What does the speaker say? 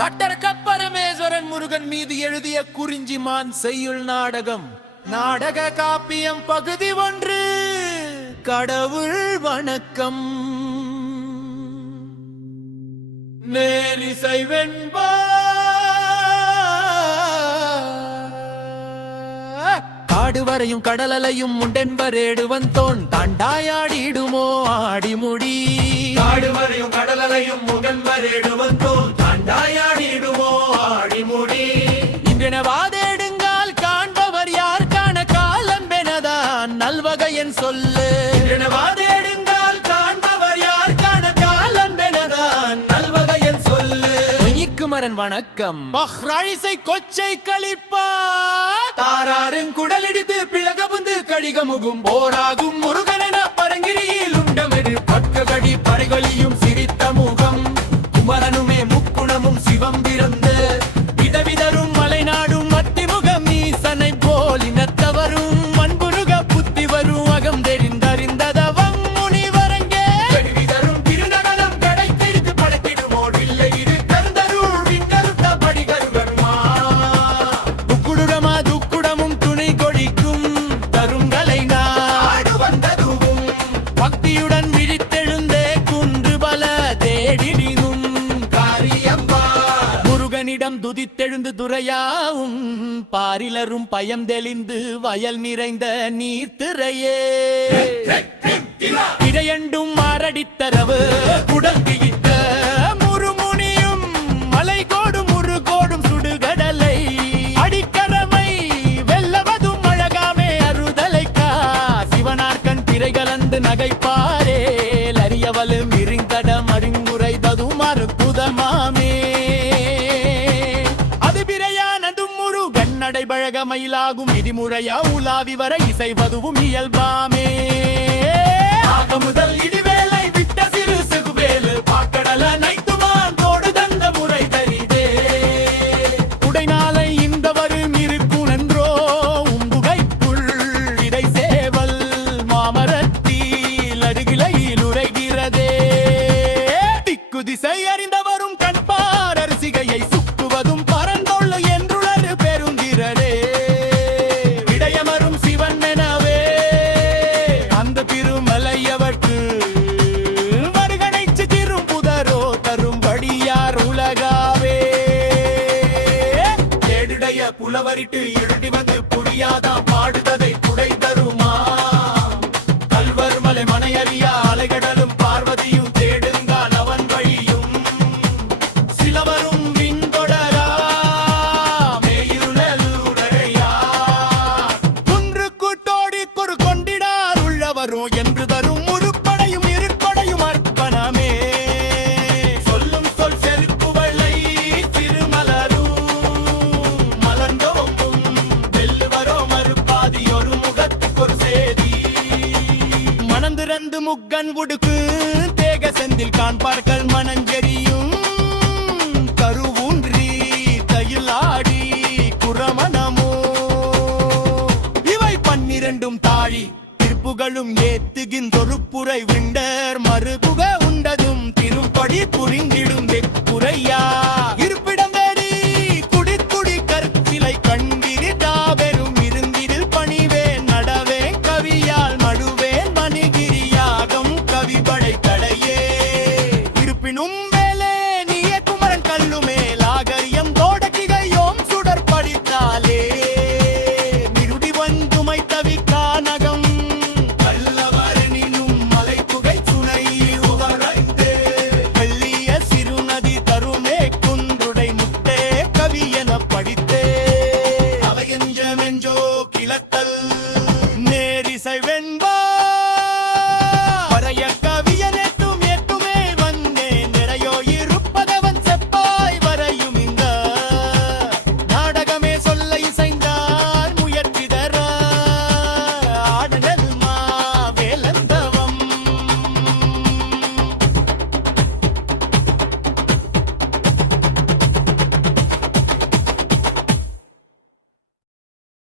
பரமேஸ்வரன் முருகன் மீது எழுதிய குறிஞ்சிமான் செய்யுள் நாடகம் நாடக காப்பியம் பகுதி 1 கடவுள் வணக்கம். நேரிசை வெண்பா காடு வரையும் கடலலையும் முண்டென்பரேடுவன் தோன் தாண்டாயாடிடுமோ ஆடிமுடி. காடு வரையும் கடலலையும் முண்டென்பரேடுவன் தோன் தாண்டாயாடிடுமோ ஆடிமுடி. இன்றென வாதேடுங்கால் காண்பவர் யார் காண காலம்பெனதான் நல்வகையன் சொல்லு. இன்றென வாதேடுங்கால் காண்பவர் யார் காண காலம்பெனதான் நல்வகையன் சொல்லு. மரன் வணக்கம். பஹ்ராயிசை கொச்சை கழிப்பா தாராரும் குடலிடித்து பிளகபுந்து கடிகமுகும் போராகும் முருகனென பரங்கிரியில் உண்டமெரு பக்ககடி பறைகொலியும் சிரித்த முகம். குமரனுமே முக்குணமும் சிவம் பிறந்த விதவிதரும் மலைநாடும் மத்திமுகம் ஈசனை போலினத்தவரும் மண்புருக புத்தி வரும் அகம் தெரிந்தறிந்ததவம் முனிவரங்கே விதரும் திருநகனம் கடை தெரிந்து படைத்திடுமோடு இல்லை இரு கருந்தருள் விண்ணருத்த படிகருகருமா. துக்குடுடமா துக்குடமும் துணை கொடிக்கும் தருங்களை நாடு வந்ததுவும் பக்தியுடன் விழித்தெழுந்தே குன்று பல தேடினும் காரியம்மா. முருகனிடம் துதித்தெழுந்து துறையாவும் பாரிலரும் பயம் தெளிந்து வயல் நிறைந்த நீர்த்திரையே இடையண்டும் மாரடித்தரவு குடங்கிட்ட முருமுனியும் மலை கோடும் முருகோடும் சுடுகடலை அடிக்கரமை வெல்லவதும் அழகாமே அறுதலைக்கா சிவனார்கண் திரை கலந்து நகைப்பாரே அறியவலு மிரிந்தடம் அறிங்குறை ததும் அறுக்குதமாமே. அது பிறையானதும் முருகன் நடைபழக மயிலாகும் விதிமுறையா உலாவி வர இசைவதுவும் இயல்பாமே. முதல் இடிவேலை விட்ட சிறு சிகுவேலு பாக்கடல நைத்துமான் தோடு தந்த முறை தரிதே. உடைநாளை இந்த வரும் இருக்குனென்றோ உம்புகைக்குள் இடை சேவல் மாமரத்தில் அருகிலையில் உரைகிறதே. திக்கு திசை அறிந்தவரும் கண்பார் அரிசிகையை சுக்குவதும் பரந்தொள்ளு என்றுளரு பெருந்திரரே. இடையமரும் சிவன் எனவே அந்த திருமலையவர்க்கு வருகனைச்சு திரும்புதரோ தரும்படியார் உலகாவே. தேடுடைய புலவரிட்டு இருட்டி வந்து புரியாதாம் பாடுததை புடை தருமா. கல்வர் மலை மனையறியா அலைகடலும் பார்வதியும் தேடுங்கால் அவன் வழியும் சிலவரும் விண்தொடரா மேயிருளையா. குன்றுக்கு தோடி கொரு கொண்டிடார் உள்ளவரும் என்று தரும் முறுப்படையும் இருப்படையும் அர்ப்பணமே. சொல்லும் சொல் செருப்பு வெள்ளை திருமலரும் மலர்ந்தோம் வெல்லுவரோ மறுபாதி ஒரு முகத்துக்கு ஒரு சேதி. மணந்திறந்து முக்கன் உடுக்கு தேக செந்தில் காண்பார்கள் மனஞ்செறியும் கருவூன்றி தையிலாடி குரமணமோ இவை 12 தாழி திருப்புகளும் ஏத்துகின்றொரு புரை விண்ட